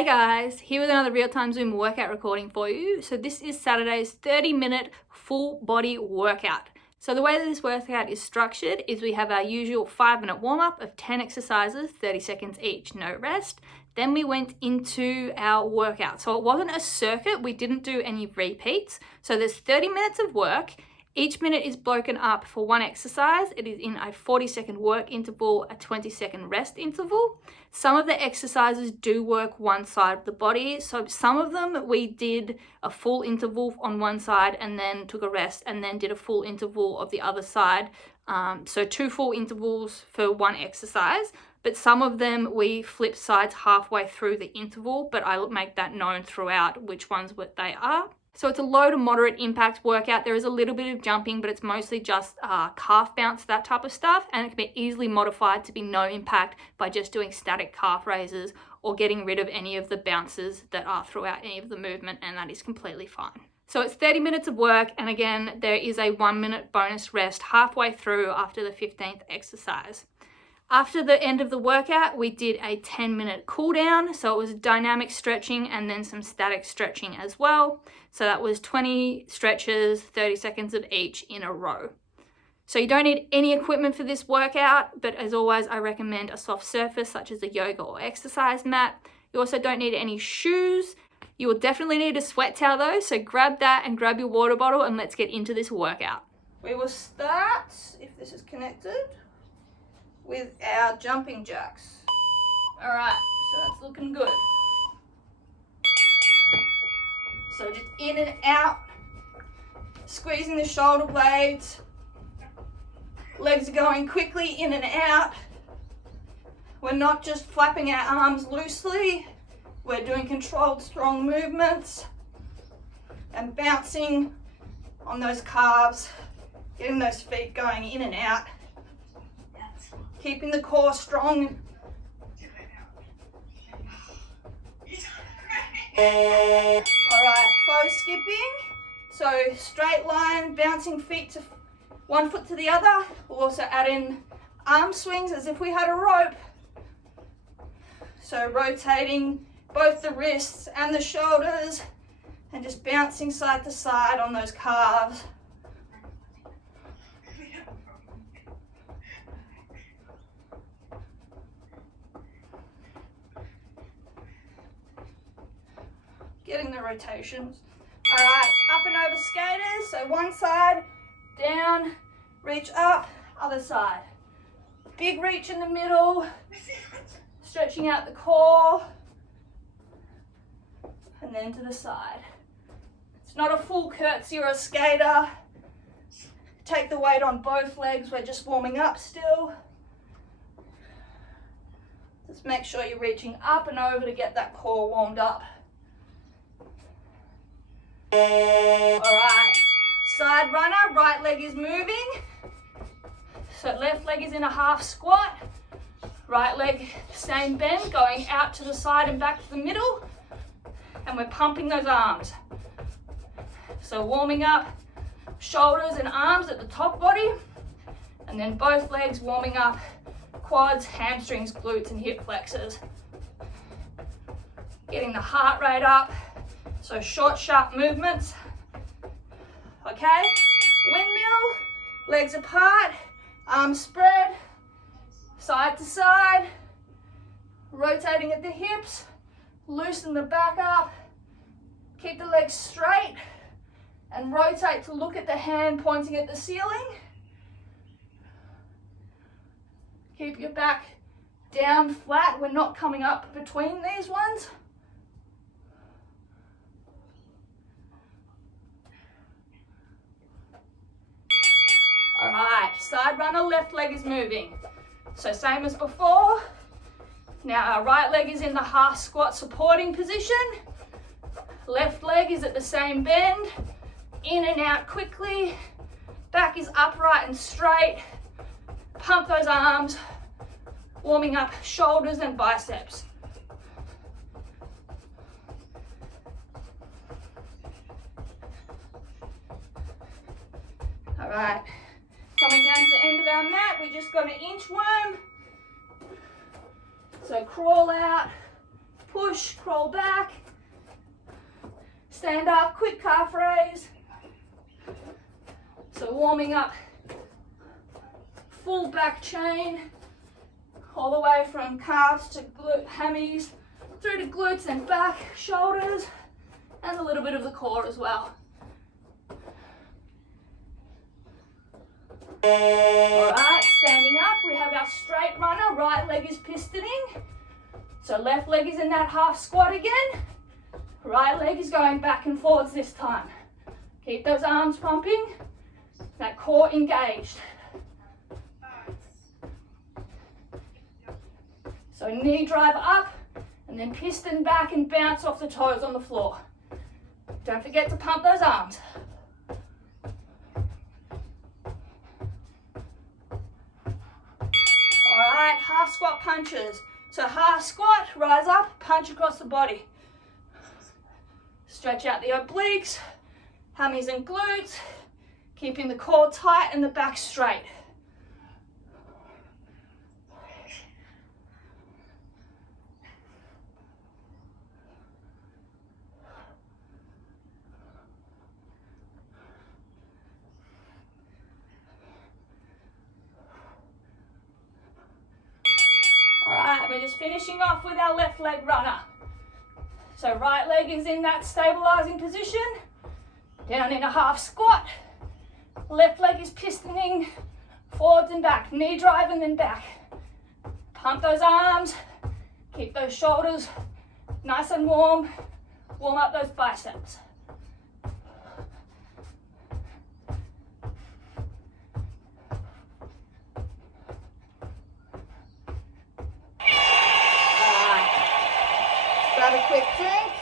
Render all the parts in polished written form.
Hey guys, here with another real-time Zoom workout recording for you. So this is Saturday's 30-minute full body workout. So the way that this workout is structured is we have our usual 5-minute warm-up of 10 exercises, 30 seconds each, no rest. Then we went into our workout. So it wasn't a circuit, we didn't do any repeats. So there's 30 minutes of work. Each minute is broken up for one exercise. It is in a 40-second work interval, a 20-second rest interval. Some of the exercises do work one side of the body. So some of them we did a full interval on one side and then took a rest and then did a full interval of the other side. So 2 full intervals for one exercise. But some of them we flip sides halfway through the interval, but I make that known throughout which ones they are. So it's a low to moderate impact workout. There is a little bit of jumping, but it's mostly just calf bounce, that type of stuff. And it can be easily modified to be no impact by just doing static calf raises or getting rid of any of the bounces that are throughout any of the movement, and that is completely fine. So it's 30 minutes of work, and again, there is a 1-minute bonus rest halfway through after the 15th exercise. After the end of the workout, we did a 10-minute cool down. So it was dynamic stretching and then some static stretching as well. So that was 20 stretches, 30 seconds of each in a row. So you don't need any equipment for this workout, but as always, I recommend a soft surface such as a yoga or exercise mat. You also don't need any shoes. You will definitely need a sweat towel though, so grab that and grab your water bottle and let's get into this workout. We will start, if this is connected, with our jumping jacks. All right, so that's looking good. So just in and out, squeezing the shoulder blades. Legs are going quickly in and out. We're not just flapping our arms loosely. We're doing controlled, strong movements and bouncing on those calves, getting those feet going in and out. Keeping the core strong. Alright, faux skipping. So straight line, bouncing feet to one foot to the other. We'll also add in arm swings as if we had a rope. So rotating both the wrists and the shoulders and just bouncing side to side on those calves. Getting the rotations. All right, up and over skaters. So one side, down, reach up, other side. Big reach in the middle, stretching out the core, and then to the side. It's not a full curtsy or a skater. Take the weight on both legs. We're just warming up still. Just make sure you're reaching up and over to get that core warmed up. Alright, side runner, right leg is moving. So left leg is in a half squat. Right leg, same bend, going out to the side and back to the middle. And we're pumping those arms. So warming up shoulders and arms at the top body. And then both legs warming up quads, hamstrings, glutes and hip flexors. Getting the heart rate up. So short, sharp movements. Okay, windmill, legs apart, arms spread, side to side, rotating at the hips, loosen the back up, keep the legs straight, and rotate to look at the hand pointing at the ceiling. Keep your back down flat. We're not coming up between these ones. All right, side runner, left leg is moving. So same as before. Now our right leg is in the half squat supporting position. Left leg is at the same bend. In and out quickly. Back is upright and straight. Pump those arms. Warming up shoulders and biceps. All right. Coming down to the end of our mat, we just got an inchworm. So crawl out, push. push, crawl back, stand up, quick calf raise. So warming up full back chain, all the way from calves to glute hammies, through to glutes and back, shoulders, and a little bit of the core as well. Alright, standing up, we have our straight runner, right leg is pistoning. So left leg is in that half squat again, right leg is going back and forwards this time. Keep those arms pumping, that core engaged. So knee drive up, and then piston back and bounce off the toes on the floor. Don't forget to pump those arms. Alright, half squat punches. So half squat, rise up, punch across the body. Stretch out the obliques, hammies and glutes, keeping the core tight and the back straight. Alright, we're just finishing off with our left leg runner. So right leg is in that stabilizing position, down in a half squat. Left leg is pistoning forwards and back, knee drive and then back. Pump those arms, keep those shoulders nice and warm, warm up those biceps. Grab a quick drink,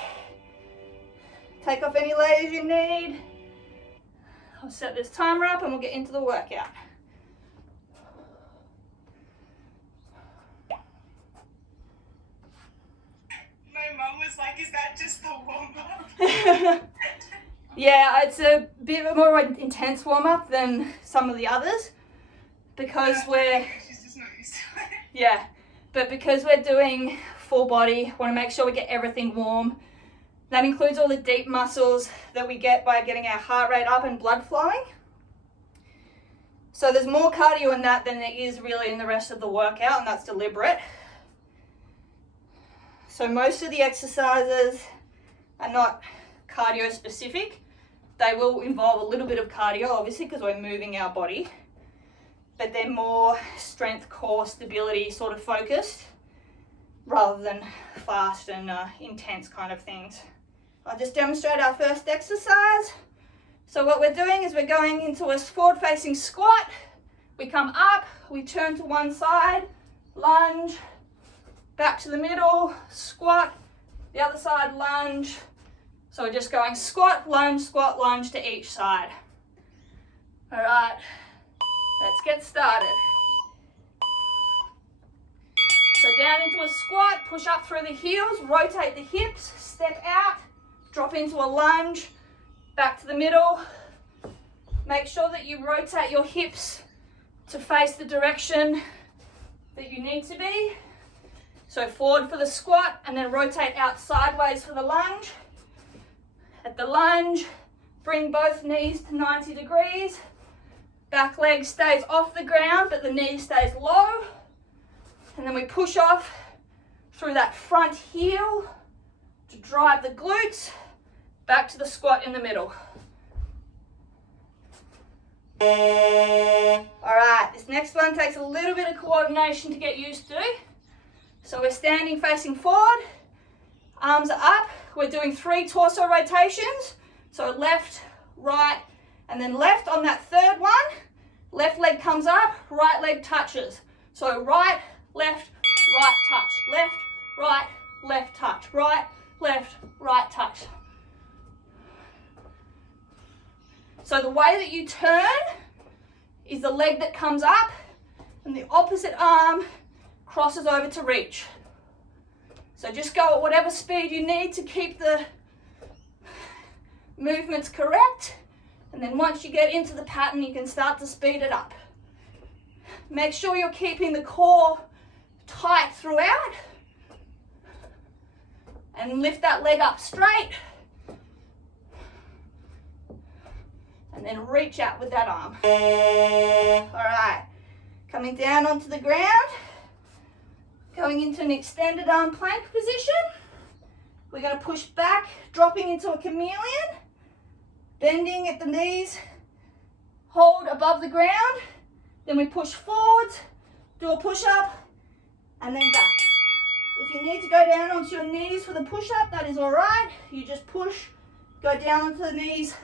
take off any layers you need. I'll set this timer up and we'll get into the workout. My mum was like, is that just the warm-up? Yeah, it's a bit of a more intense warm-up than some of the others because She's just not used to it. Yeah, but because we're doing full body, want to make sure we get everything warm. That includes all the deep muscles that we get by getting our heart rate up and blood flowing. So there's more cardio in that than there is really in the rest of the workout, and that's deliberate. So most of the exercises are not cardio specific. They will involve a little bit of cardio, obviously, because we're moving our body, but they're more strength, core, stability sort of focused, rather than fast and intense kind of things. I'll just demonstrate our first exercise. So what we're doing is we're going into a forward-facing squat. We come up, we turn to one side, lunge, back to the middle, squat, the other side, lunge. So we're just going squat, lunge to each side. All right, let's get started. So down into a squat, push up through the heels, rotate the hips, step out, drop into a lunge, back to the middle. Make sure that you rotate your hips to face the direction that you need to be. So forward for the squat and then rotate out sideways for the lunge. At the lunge, bring both knees to 90 degrees. Back leg stays off the ground, but the knee stays low. And then we push off through that front heel to drive the glutes back to the squat in the middle. All right, this next one takes a little bit of coordination to get used to. So we're standing facing forward, arms are up. We're doing 3 torso rotations. So left, right, and then left on that third one. Left leg comes up, right leg touches. So right, left, right touch, left, right, left touch, right, left, right touch. So the way that you turn is the leg that comes up and the opposite arm crosses over to reach. So just go at whatever speed you need to keep the movements correct. And then once you get into the pattern, you can start to speed it up. Make sure you're keeping the core tight throughout. And lift that leg up straight. And then reach out with that arm. All right, coming down onto the ground, going into an extended arm plank position. We're going to push back, dropping into a chameleon, bending at the knees, hold above the ground, then we push forwards, do a push-up, and then back. If you need to go down onto your knees for the push-up, that is all right. You just push, go down onto the knees,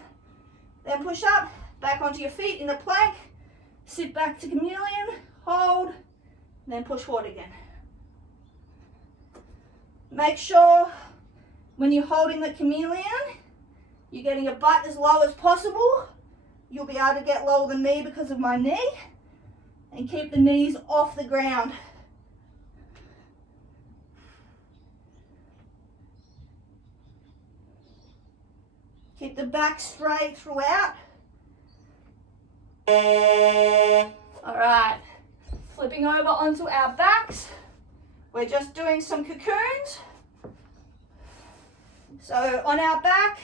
then push up, back onto your feet in the plank, sit back to chameleon, hold, then push forward again. Make sure when you're holding the chameleon, you're getting your butt as low as possible. You'll be able to get lower than me because of my knee, and keep the knees off the ground. Keep the back straight throughout. All right, flipping over onto our backs. We're just doing some cocoons. So on our back,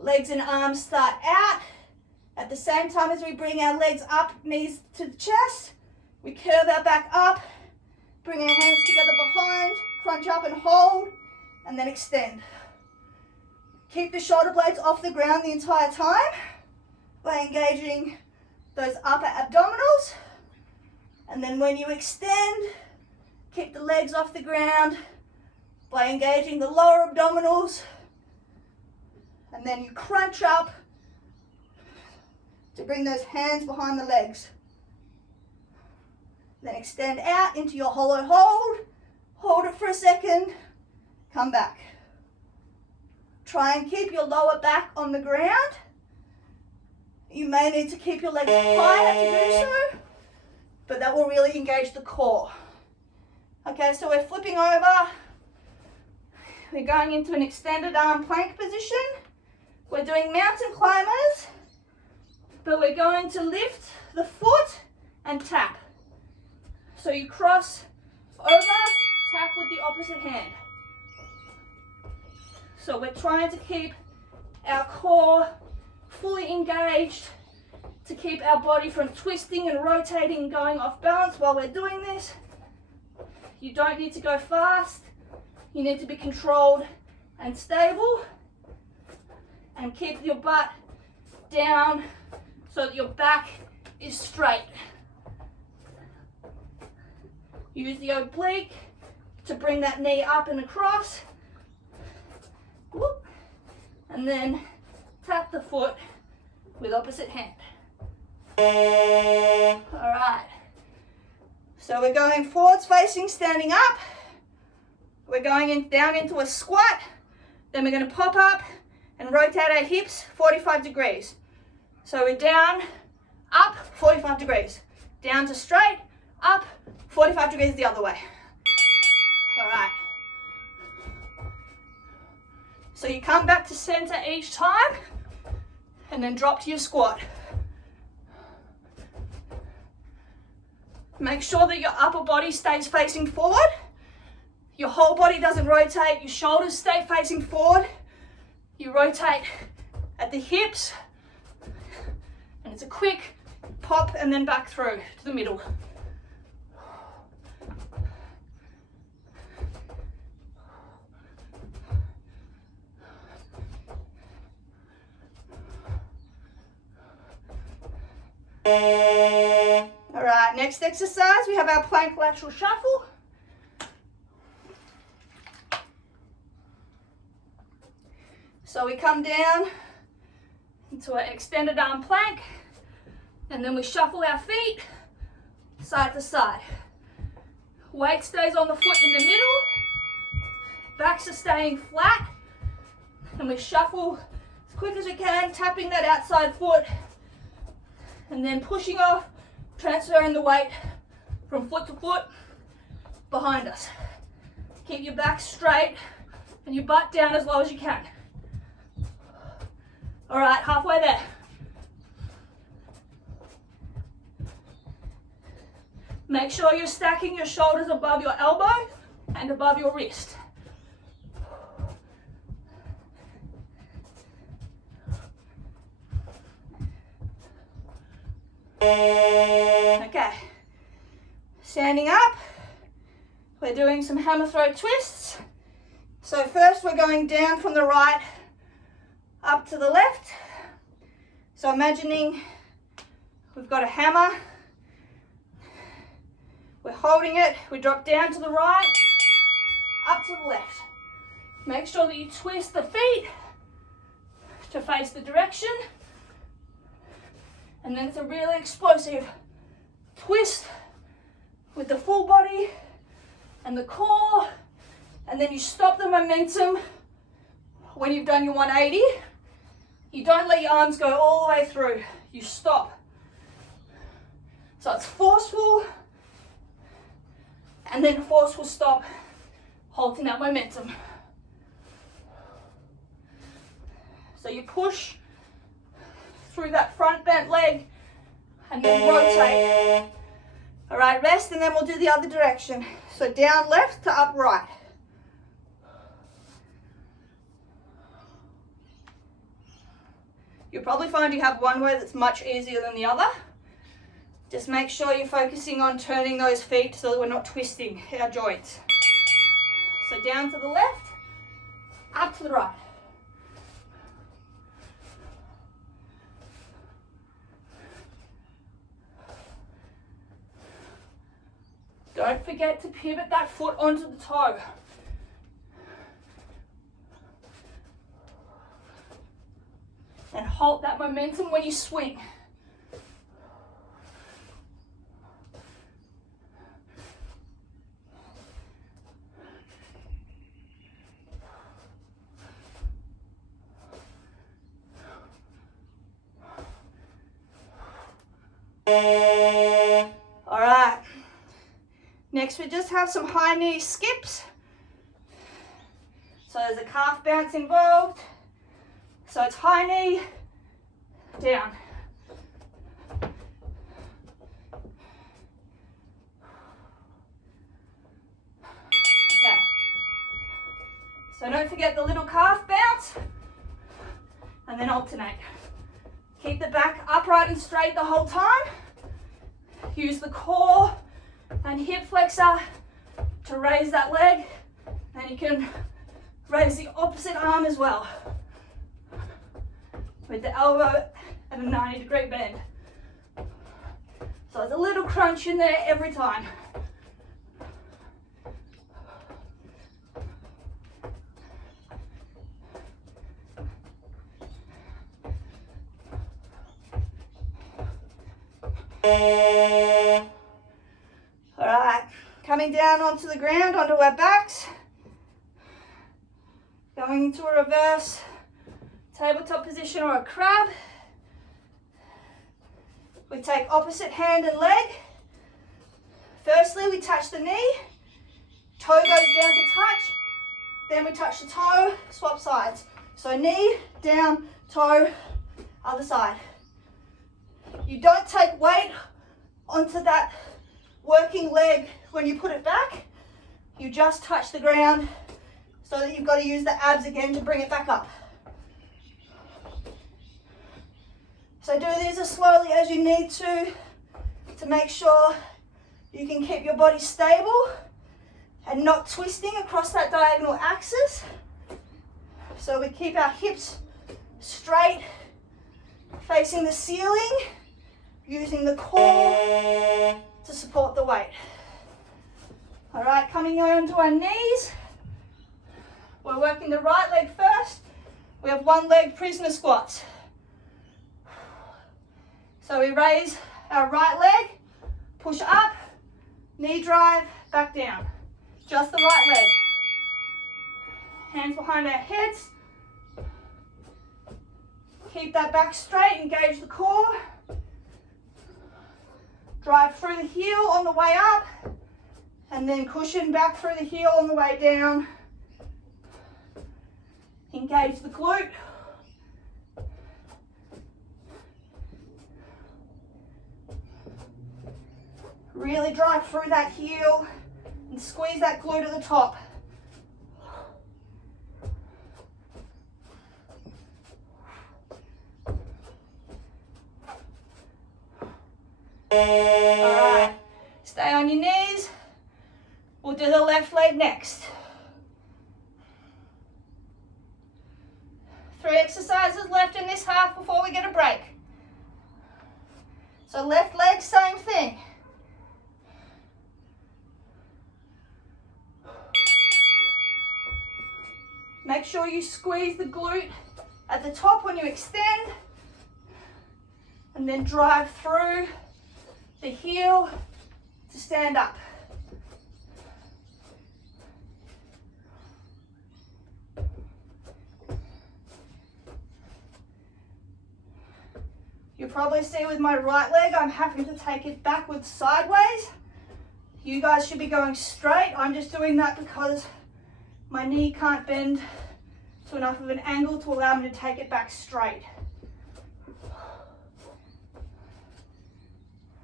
legs and arms start out. At the same time as we bring our legs up, knees to the chest, we curve our back up, bring our hands together behind, crunch up and hold, and then extend. Keep the shoulder blades off the ground the entire time by engaging those upper abdominals. And then when you extend, keep the legs off the ground by engaging the lower abdominals. And then you crunch up to bring those hands behind the legs. Then extend out into your hollow hold. Hold it for a second. Come back. Try and keep your lower back on the ground. You may need to keep your legs higher to do so, but that will really engage the core. Okay, so we're flipping over. We're going into an extended arm plank position. We're doing mountain climbers, but we're going to lift the foot and tap. So you cross over, tap with the opposite hand. So we're trying to keep our core fully engaged, to keep our body from twisting and rotating and going off balance while we're doing this. You don't need to go fast. You need to be controlled and stable, and keep your butt down so that your back is straight. Use the oblique to bring that knee up and across. Whoop. And then tap the foot with opposite hand. All right. So we're going forwards facing, standing up. We're going down into a squat. Then we're going to pop up and rotate our hips 45 degrees. So we're down, up, 45 degrees. Down to straight, up, 45 degrees the other way. All right. So you come back to center each time and then drop to your squat. Make sure that your upper body stays facing forward. Your whole body doesn't rotate. Your shoulders stay facing forward. You rotate at the hips, and it's a quick pop and then back through to the middle. All right, next exercise, we have our plank lateral shuffle. So we come down into an extended arm plank, and then we shuffle our feet side to side. Weight stays on the foot in the middle, backs are staying flat, and we shuffle as quick as we can, tapping that outside foot, and then pushing off, transferring the weight from foot to foot behind us. Keep your back straight and your butt down as low as you can. All right, halfway there. Make sure you're stacking your shoulders above your elbow and above your wrist. Okay, standing up, we're doing some hammer throw twists. So first we're going down from the right up to the left. So imagining we've got a hammer, we're holding it, we drop down to the right, up to the left. Make sure that you twist the feet to face the direction, and then it's a really explosive twist with the full body and the core, and then you stop the momentum when you've done your 180. You don't let your arms go all the way through, you stop. So it's forceful, and then a forceful stop, halting that momentum. So you push through that front bent leg and then rotate. All right, rest, and then we'll do the other direction. So down left to up right. You'll probably find you have one way that's much easier than the other. Just make sure you're focusing on turning those feet so that we're not twisting our joints. So down to the left, up to the right. Don't forget to pivot that foot onto the toe. And halt that momentum when you swing. All right. Next, we just have some high knee skips. So there's a calf bounce involved. So it's high knee, down. Okay. So don't forget the little calf bounce, and then alternate. Keep the back upright and straight the whole time. Use the core and hip flexor to raise that leg, and you can raise the opposite arm as well with the elbow at a 90-degree bend. So there's a little crunch in there every time. All right, coming down onto the ground, onto our backs, going into a reverse tabletop position or a crab. We take opposite hand and leg. Firstly, we touch the knee, toe goes down to touch, then we touch the toe, swap sides. So knee, down, toe, other side. You don't take weight onto that working leg when you put it back. You just touch the ground so that you've got to use the abs again to bring it back up. So do these as slowly as you need to make sure you can keep your body stable and not twisting across that diagonal axis. So we keep our hips straight, facing the ceiling, using the core to support the weight. All right, coming onto our knees. We're working the right leg first. We have one leg prisoner squats. So we raise our right leg, push up, knee drive, back down. Just the right leg. Hands behind our heads. Keep that back straight, engage the core. Drive through the heel on the way up, and then cushion back through the heel on the way down. Engage the glute. Really drive through that heel and squeeze that glute to the top. All right, stay on your knees. We'll do the left leg next. 3 exercises left in this half before we get a break. So left leg, same thing. Make sure you squeeze the glute at the top when you extend, and then drive through the heel to stand up. You'll probably see with my right leg, I'm having to take it backwards sideways. You guys should be going straight. I'm just doing that because my knee can't bend to enough of an angle to allow me to take it back straight.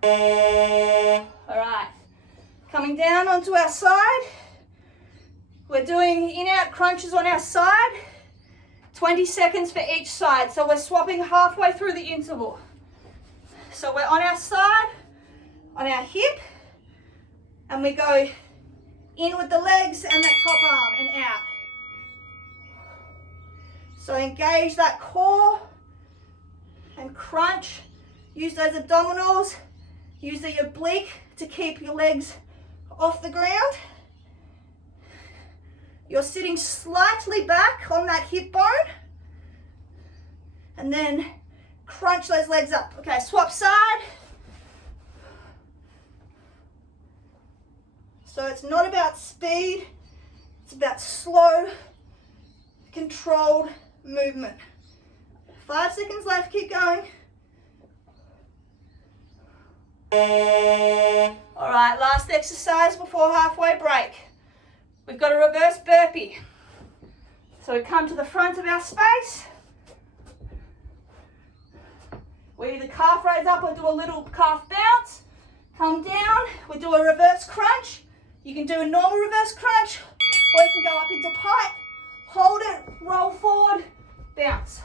All right, coming down onto our side. We're doing in-out crunches on our side, 20 seconds for each side. So we're swapping halfway through the interval. So we're on our side, on our hip, and we go in with the legs and that top arm and out. So engage that core and crunch. Use those abdominals. Use the oblique to keep your legs off the ground. You're sitting slightly back on that hip bone. And then crunch those legs up. Okay, swap side. So it's not about speed. It's about slow, controlled movement. 5 seconds left, keep going. All right, last exercise before halfway break. We've got a reverse burpee. So we come to the front of our space. We either calf raise up or do a little calf bounce. Come down, we do a reverse crunch. You can do a normal reverse crunch, or you can go up into pike, hold it, roll forward, bounce.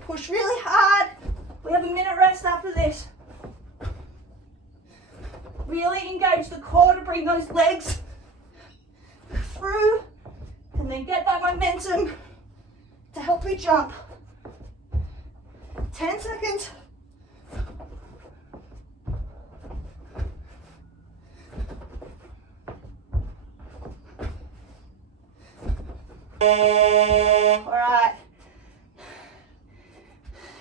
Push really hard. We have a minute rest after this. Really engage the core to bring those legs through, and then get that momentum to help you jump. 10 seconds. All right.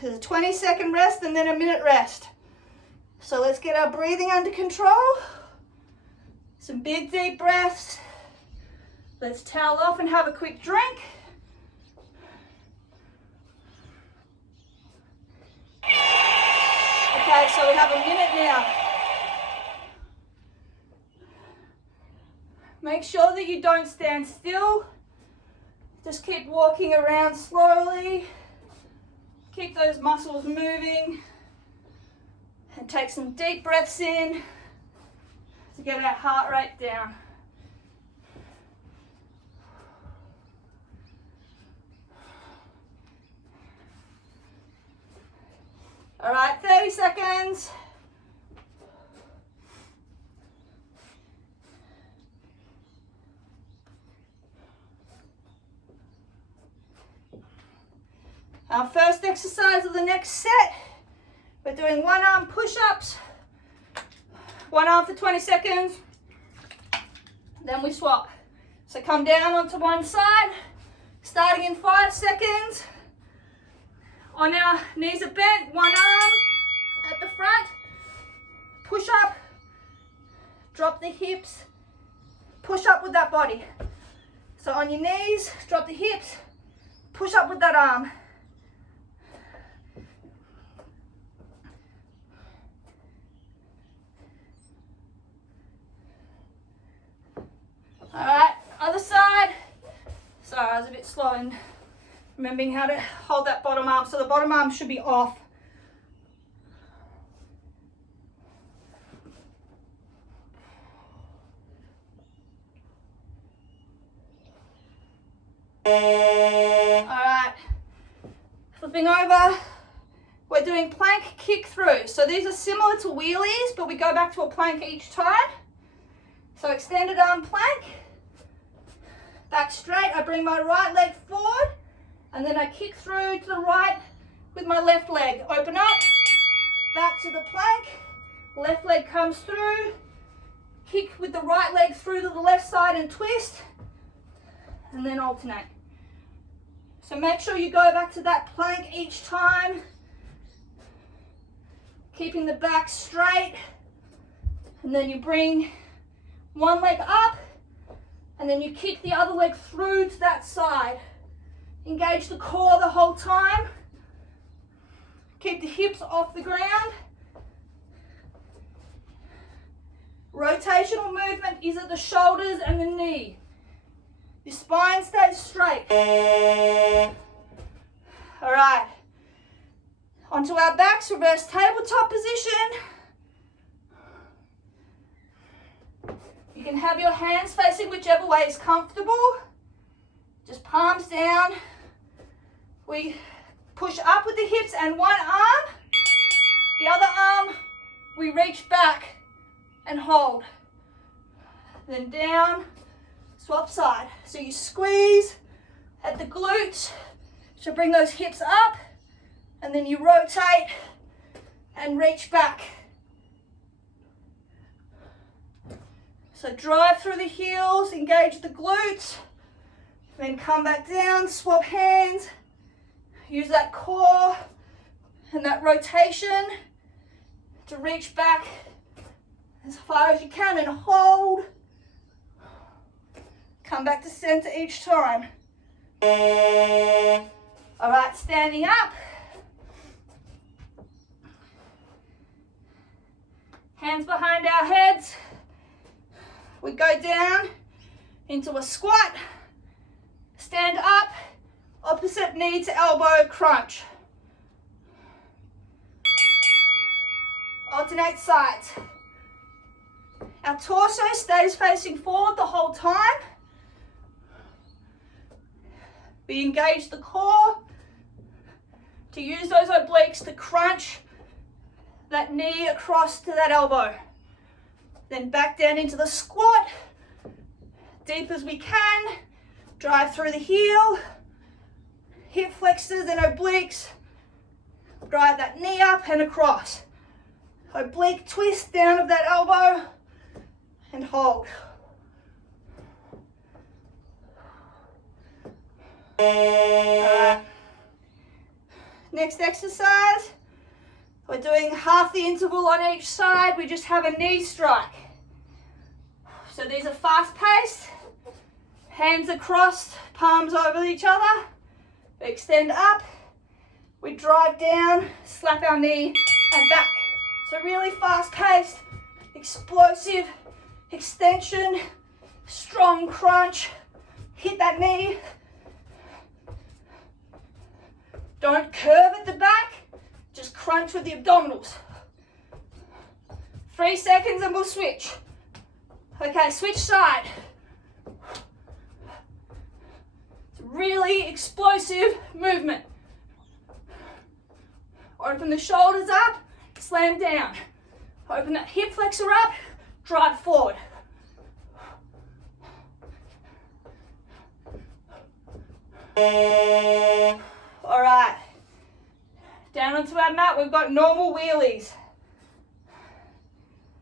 There's a 20-second rest and then a minute rest. So let's get our breathing under control. Some big deep breaths. Let's towel off and have a quick drink. Okay, so we have a minute now. Make sure that you don't stand still. Just keep walking around slowly. Keep those muscles moving. And take some deep breaths in to get our heart rate down. All right, 30 seconds. Our first exercise of the next set, we're doing one arm push-ups, one arm for 20 seconds, then we swap. So come down onto one side, starting in 5 seconds. On our knees are bent, one arm at the front, push up, drop the hips, push up with that body. So on your knees, drop the hips, push up with that arm. All right, other side. Sorry, I was a bit slow in remembering how to hold that bottom arm. So the bottom arm should be off. Alright, flipping over. We're doing plank kick through. So these are similar to wheelies, but we go back to a plank each time. So extended arm plank, back straight. I bring my right leg forward, and then I kick through to the right with my left leg. Open up, back to the plank, left leg comes through, kick with the right leg through to the left side and twist, and then alternate. So make sure you go back to that plank each time, keeping the back straight, and then you bring one leg up, and then you kick the other leg through to that side. Engage the core the whole time. Keep the hips off the ground. Rotational movement is at the shoulders and the knee. Your spine stays straight. All right. Onto our backs, reverse tabletop position. You can have your hands facing whichever way is comfortable. Just palms down. We push up with the hips and one arm. The other arm, we reach back and hold. Then down, swap side. So you squeeze at the glutes to bring those hips up, and then you rotate and reach back. So drive through the heels, engage the glutes, then come back down, swap hands, use that core and that rotation to reach back as far as you can and hold. Come back to center each time. All right, standing up. Hands behind our heads. We go down into a squat, stand up, opposite knee to elbow crunch. Alternate sides. Our torso stays facing forward the whole time. We engage the core to use those obliques to crunch that knee across to that elbow. Then back down into the squat, deep as we can. Drive through the heel, hip flexors and obliques. Drive that knee up and across. Oblique twist down of that elbow and hold. Alright. Next exercise, we're doing half the interval on each side. We just have a knee strike. So these are fast paced. Hands across, palms over each other. We extend up. We drive down, slap our knee and back. So really fast paced, explosive extension, strong crunch. Hit that knee. Don't curve at the back, just crunch with the abdominals. 3 seconds and we'll switch. Okay, switch side. It's really explosive movement. Open the shoulders up, slam down. Open that hip flexor up, drive forward. All right, down onto our mat, we've got normal wheelies.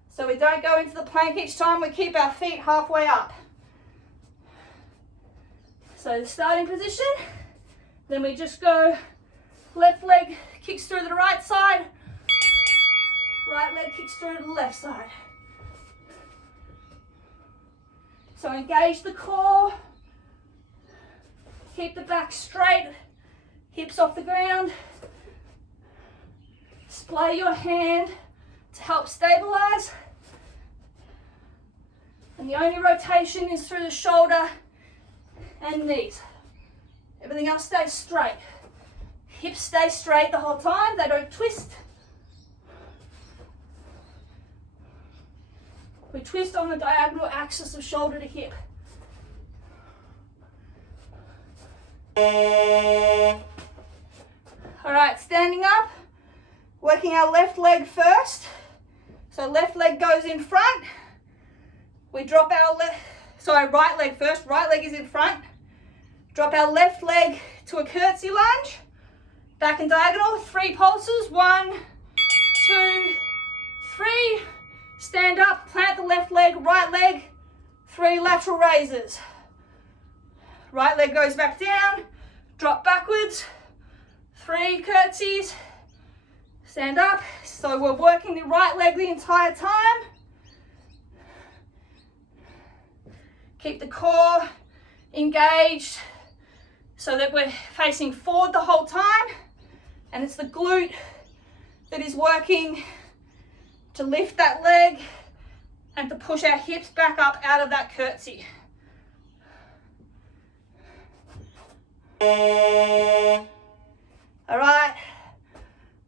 So we don't go into the plank each time, we keep our feet halfway up. So the starting position, then we just go left leg kicks through to the right side, right leg kicks through to the left side. So engage the core, keep the back straight, hips off the ground. Splay your hand to help stabilize. And the only rotation is through the shoulder and knees. Everything else stays straight. Hips stay straight the whole time, they don't twist. We twist on the diagonal axis of shoulder to hip. All right, standing up, working our left leg first. So left leg goes in front. We drop our right leg first. Right leg is in front. Drop our left leg to a curtsy lunge. Back and diagonal, 3 pulses. 1, 2, 3. Stand up, plant the left leg, right leg, 3 lateral raises. Right leg goes back down, drop backwards, 3 curtsies, stand up. So we're working the right leg the entire time. Keep the core engaged so that we're facing forward the whole time, and it's the glute that is working to lift that leg and to push our hips back up out of that curtsy. All right,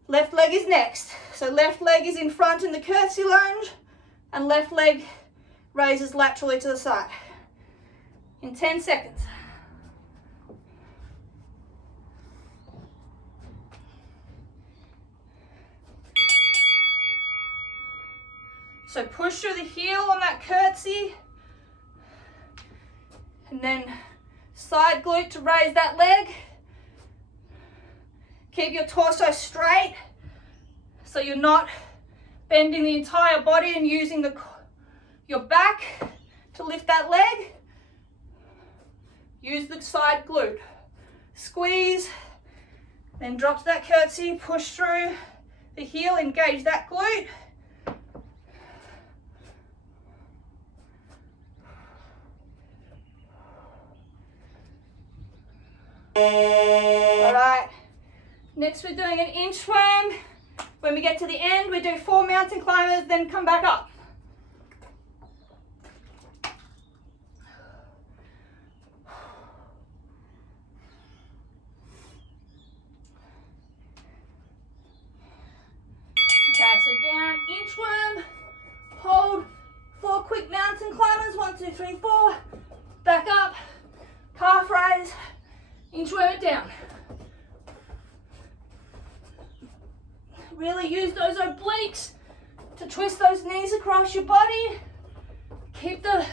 left leg is next. So left leg is in front in the curtsy lunge, and left leg raises laterally to the side in 10 seconds. So push through the heel on that curtsy, and then side glute to raise that leg. Keep your torso straight so you're not bending the entire body and using your back to lift that leg. Use the side glute. Squeeze, then drop to that curtsy, push through the heel, engage that glute. All right, next we're doing an inchworm. When we get to the end, we do 4 mountain climbers, then come back up. Okay, so down, inchworm, hold, 4 quick mountain climbers, 1, 2, 3, 4, back up, calf raise, inchworm it down. Really use those obliques to twist those knees across your body. Keep the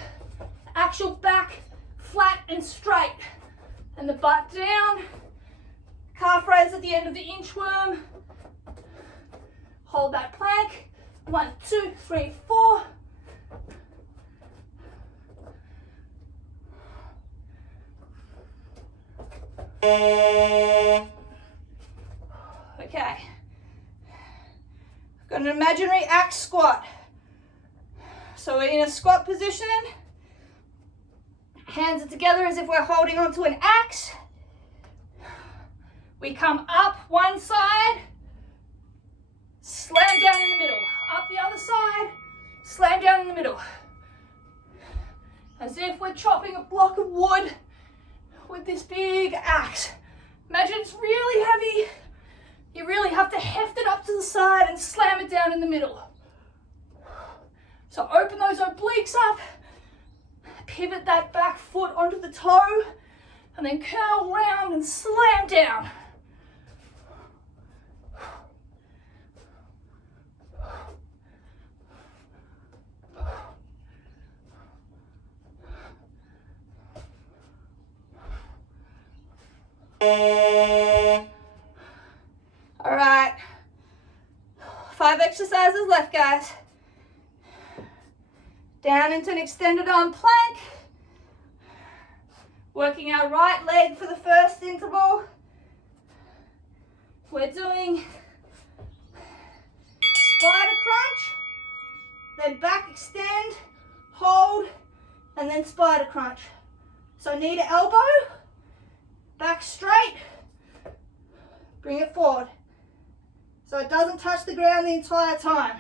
actual back flat and straight, and the butt down. Calf raise at the end of the inchworm. Hold that plank. 1, 2, 3, 4. Okay. Got an imaginary axe squat. So we're in a squat position. Hands are together as if we're holding onto an axe. We come up one side, slam down in the middle. Up the other side, slam down in the middle. As if we're chopping a block of wood with this big axe. Imagine it's really heavy. You really have to heft it up to the side and slam it down in the middle. So open those obliques up, pivot that back foot onto the toe, and then curl round and slam down. All right, 5 exercises left, guys. Down into an extended arm plank. Working our right leg for the first interval. We're doing spider crunch, then back extend, hold, and then spider crunch. So knee to elbow, back straight, bring it forward. So it doesn't touch the ground the entire time.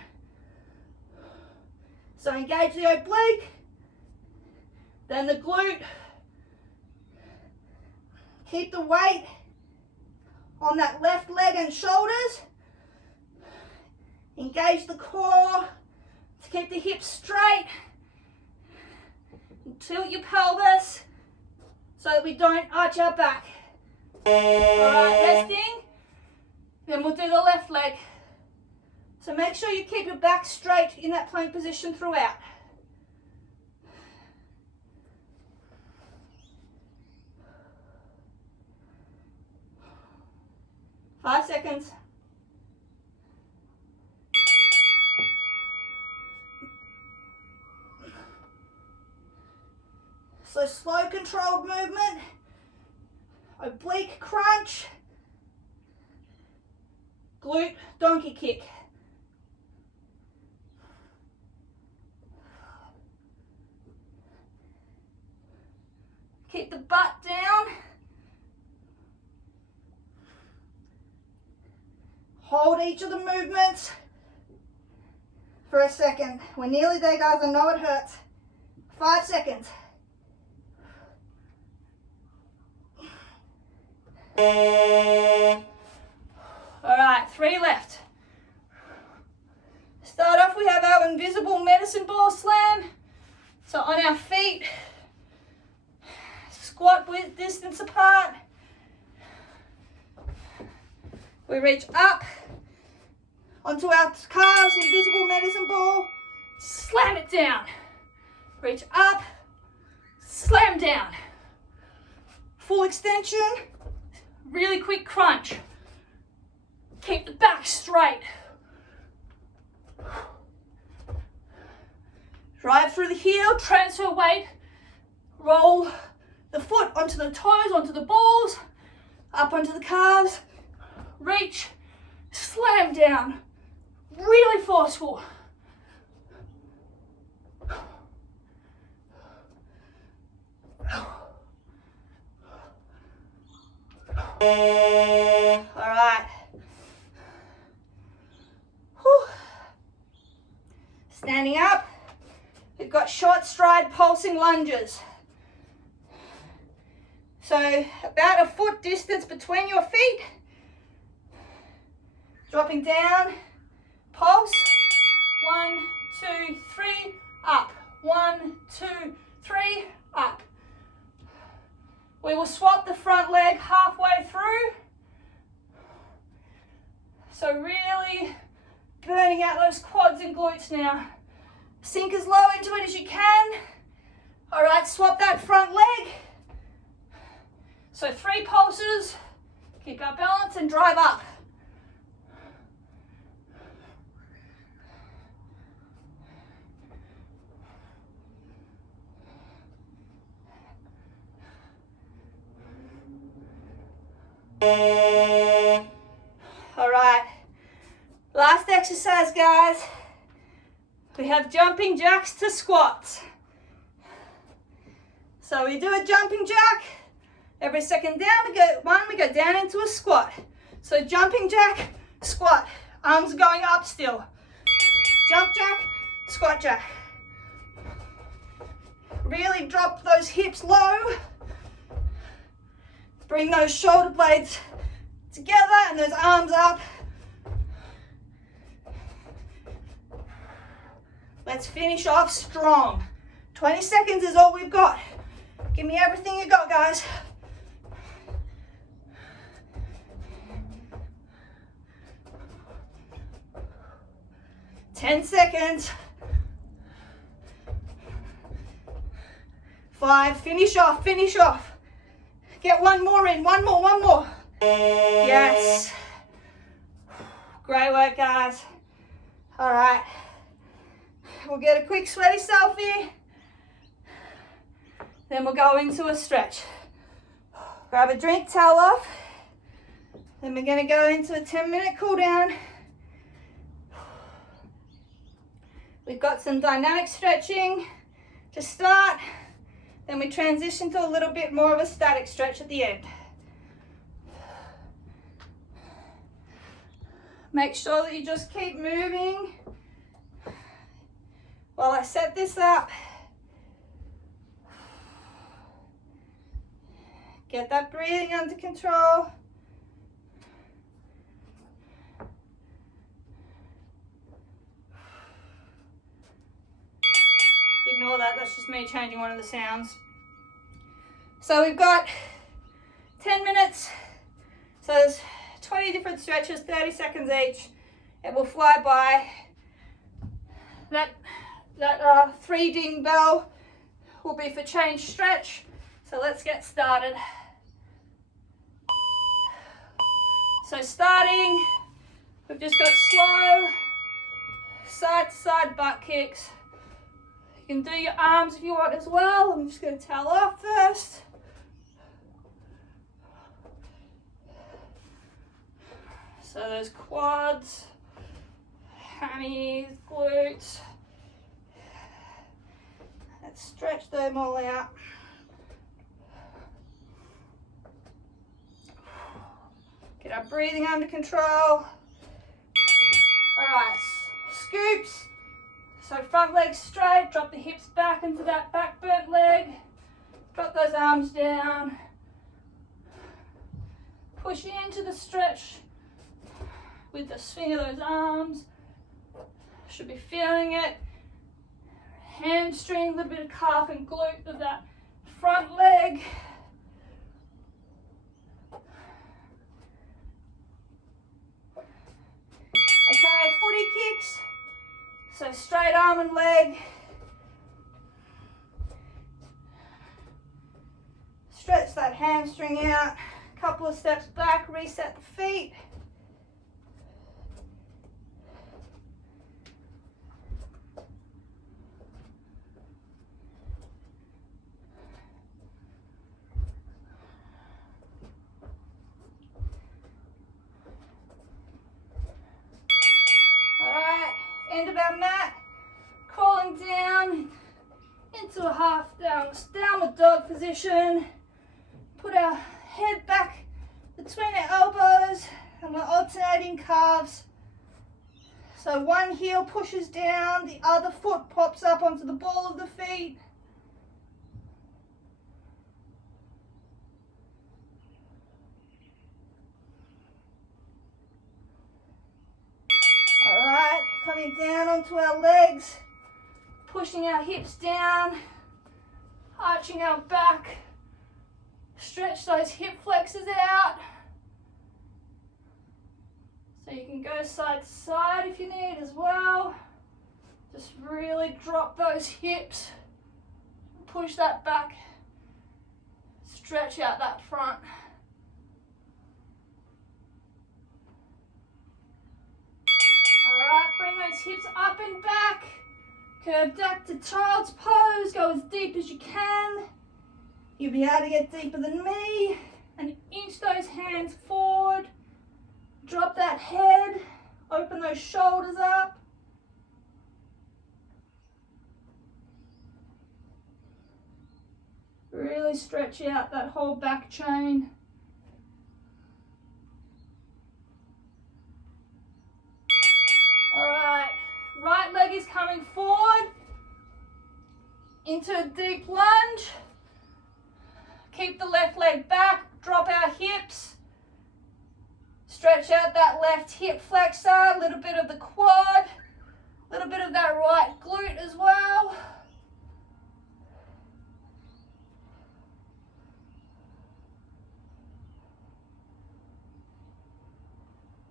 So engage the oblique, then the glute. Keep the weight on that left leg and shoulders. Engage the core to keep the hips straight. And tilt your pelvis so that we don't arch our back. Alright, resting. Then we'll do the left leg. So make sure you keep your back straight in that plank position throughout. Five seconds. So slow controlled movement, oblique crunch, glute donkey kick. Keep the butt down. Hold each of the movements for a second. We're nearly there, guys. I know it hurts. 5 seconds. All right, 3 left. Start off, we have our invisible medicine ball slam. So on our feet, squat with distance apart. We reach up onto our calves, invisible medicine ball, slam it down. Reach up, slam down. Full extension, really quick crunch. Keep the back straight. Drive through the heel, transfer weight, roll the foot onto the toes, onto the balls, up onto the calves, reach, slam down, really forceful. All right. Whew. Standing up, we've got short stride pulsing lunges. So about a foot distance between your feet. Dropping down, pulse. 1, 2, 3, up. 1, 2, 3, up. We will swap the front leg halfway through. So really burning out those quads and glutes now. Sink as low into it as you can. All right, swap that front leg. So 3 pulses. Keep our balance and drive up. All right, last exercise, guys. We have jumping jacks to squats. So we do a jumping jack. Every second down, we go down into a squat. So jumping jack, squat. Arms going up still. Jump jack, squat jack. Really drop those hips low. Bring those shoulder blades together and those arms up. Let's finish off strong. 20 seconds is all we've got. Give me everything you got, guys. Ten seconds. 5, finish off, finish off. Get one more in, one more. Yes. Great work, guys. All right. We'll get a quick sweaty selfie. Then we'll go into a stretch. Grab a drink, towel off. Then we're gonna go into a 10-minute cool down. We've got some dynamic stretching to start. Then we transition to a little bit more of a static stretch at the end. Make sure that you just keep moving while I set this up. Get that breathing under control. Ignore that, that's just me changing one of the sounds. So we've got 10 minutes So there's 20 different stretches, 30 seconds each. It will fly by. That 3 ding bell will be for change stretch. So let's get started. So starting, we've just got slow side to side butt kicks. You can do your arms if you want as well. I'm just going to towel off first. So those quads, hammies, glutes. Let's stretch them all out. Get our breathing under control. All right, scoops. So front leg straight, drop the hips back into that back bent leg. Drop those arms down. Push into the stretch with the swing of those arms. Should be feeling it. Hamstring, a little bit of calf and glute of that front leg. Okay, footy kicks. So straight arm and leg. Stretch that hamstring out. Couple of steps back, reset the feet. End of our mat, crawling down into a half downward dog position. Put our head back between our elbows and we're alternating calves. So one heel pushes down, the other foot pops up onto the ball of the feet. Coming down onto our legs, pushing our hips down, arching our back, stretch those hip flexors out. So you can go side to side if you need as well. Just really drop those hips, push that back, stretch out that front. Alright, bring those hips up and back. Curve back to child's pose. Go as deep as you can. You'll be able to get deeper than me. And inch those hands forward. Drop that head. Open those shoulders up. Really stretch out that whole back chain. Alright, right leg is coming forward into a deep lunge. Keep the left leg back, drop our hips. Stretch out that left hip flexor, a little bit of the quad, a little bit of that right glute as well.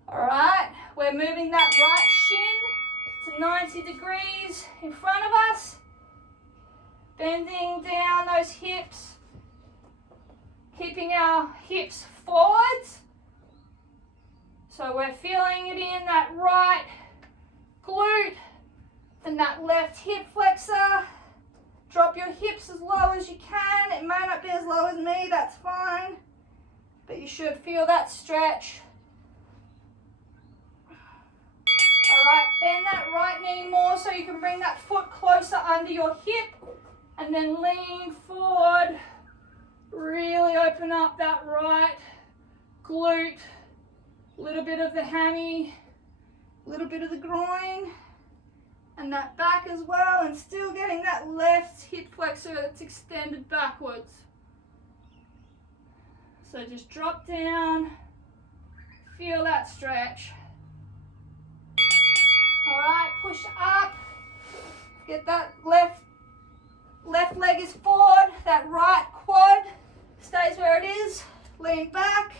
Alright, we're moving that right shin to 90 degrees in front of us. Bending down those hips. Keeping our hips forwards. So we're feeling it in that right glute and that left hip flexor. Drop your hips as low as you can. It may not be as low as me, that's fine. But you should feel that stretch. Alright, bend that right knee more so you can bring that foot closer under your hip and then lean forward. Really open up that right glute, a little bit of the hammy, a little bit of the groin, and that back as well, and still getting that left hip flexor that's extended backwards. So just drop down, feel that stretch. Alright, push up, get that left leg is forward, that right quad stays where it is, lean back.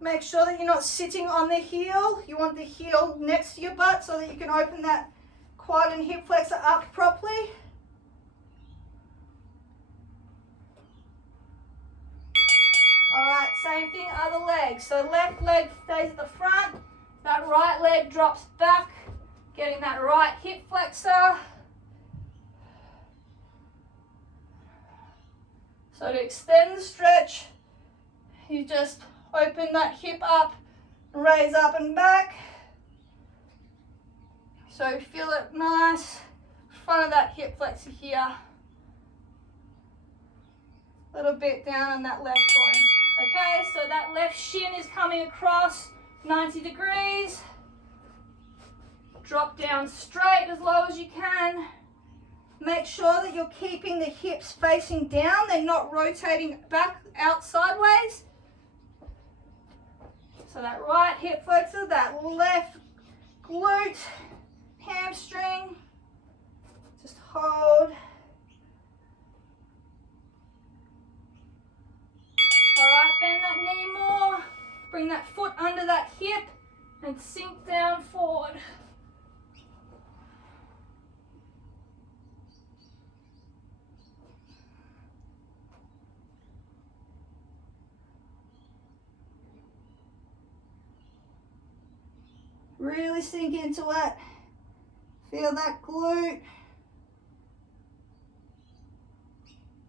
Make sure that you're not sitting on the heel. You want the heel next to your butt so that you can open that quad and hip flexor up properly. All right, same thing, other leg. So left leg stays at the front, that right leg drops back, getting that right hip flexor. So to extend the stretch, you just open that hip up, raise up and back. So feel it nice, front of that hip flexor here. A little bit down on that left groin. Okay, so that left shin is coming across 90 degrees. Drop down straight as low as you can. Make sure that you're keeping the hips facing down. They're not rotating back out sideways. So that right hip flexor, that left glute, hamstring. Just hold. Alright, bend that knee more. Bring that foot under that hip and sink down forward. Really sink into it. Feel that glute.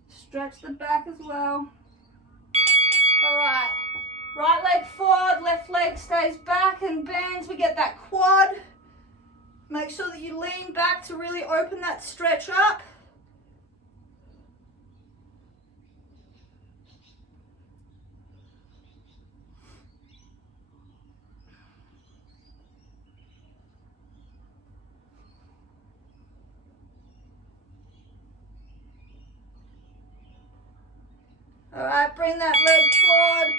Stretch the back as well. Alright, right leg forward, left leg stays back and bends. We get that quad. Make sure that you lean back to really open that stretch up. All right, bring that leg forward.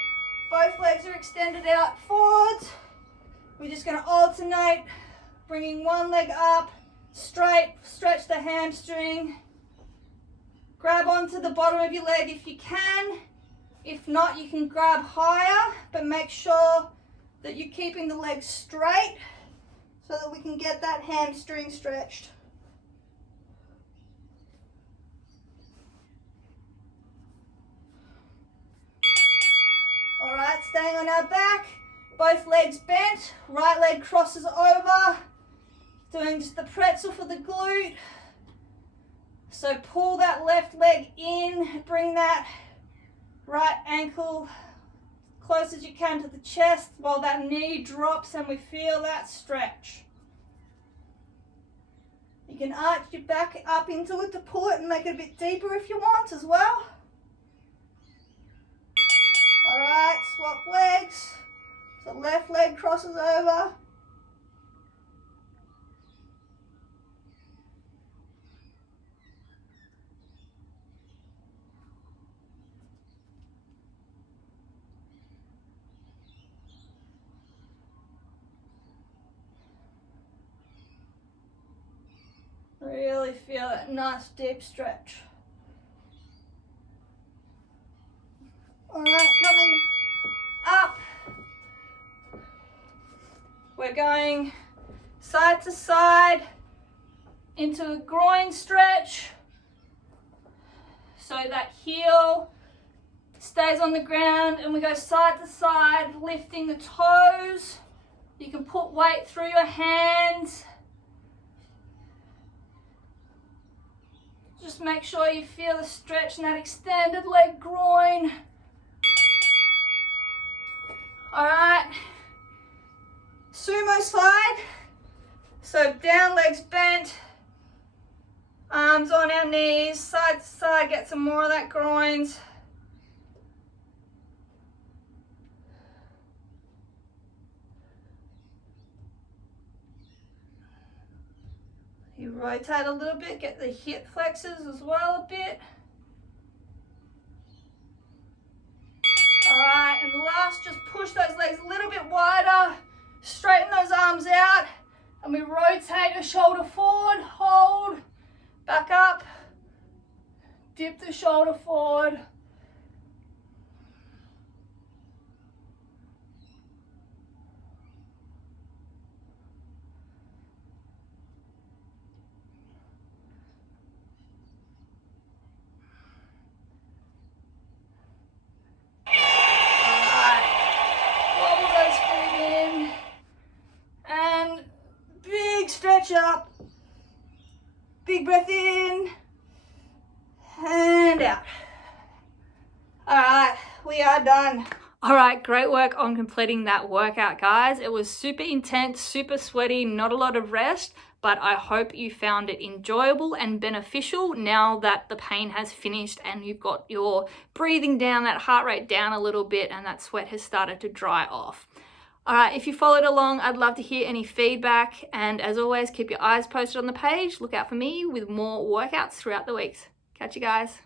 Both legs are extended out forwards. We're just going to alternate, bringing one leg up, straight, stretch the hamstring. Grab onto the bottom of your leg if you can. If not, you can grab higher, but make sure that you're keeping the leg straight so that we can get that hamstring stretched. All right, staying on our back, both legs bent, right leg crosses over, doing just the pretzel for the glute. So pull that left leg in, bring that right ankle close as you can to the chest while that knee drops and we feel that stretch. You can arch your back up into it to pull it and make it a bit deeper if you want as well. All right, swap legs. So left leg crosses over. Really feel that nice deep stretch. All right, coming up. We're going side to side into a groin stretch. So that heel stays on the ground and we go side to side, lifting the toes. You can put weight through your hands. Just make sure you feel the stretch in that extended leg groin. All right, sumo slide. So down, legs bent, arms on our knees, side to side, get some more of that groins. You rotate a little bit, get the hip flexors as well a bit. All right, and the last, just push those legs a little bit wider, straighten those arms out, and we rotate a shoulder forward, hold, back up, dip the shoulder forward. Big breath in and out. All right, we are done. All right, great work on completing that workout, guys. It was super intense, super sweaty, not a lot of rest, but I hope you found it enjoyable and beneficial now that the pain has finished and you've got your breathing down, that heart rate down a little bit, and that sweat has started to dry off. All right, if you followed along, I'd love to hear any feedback. And as always, keep your eyes posted on the page. Look out for me with more workouts throughout the weeks. Catch you guys.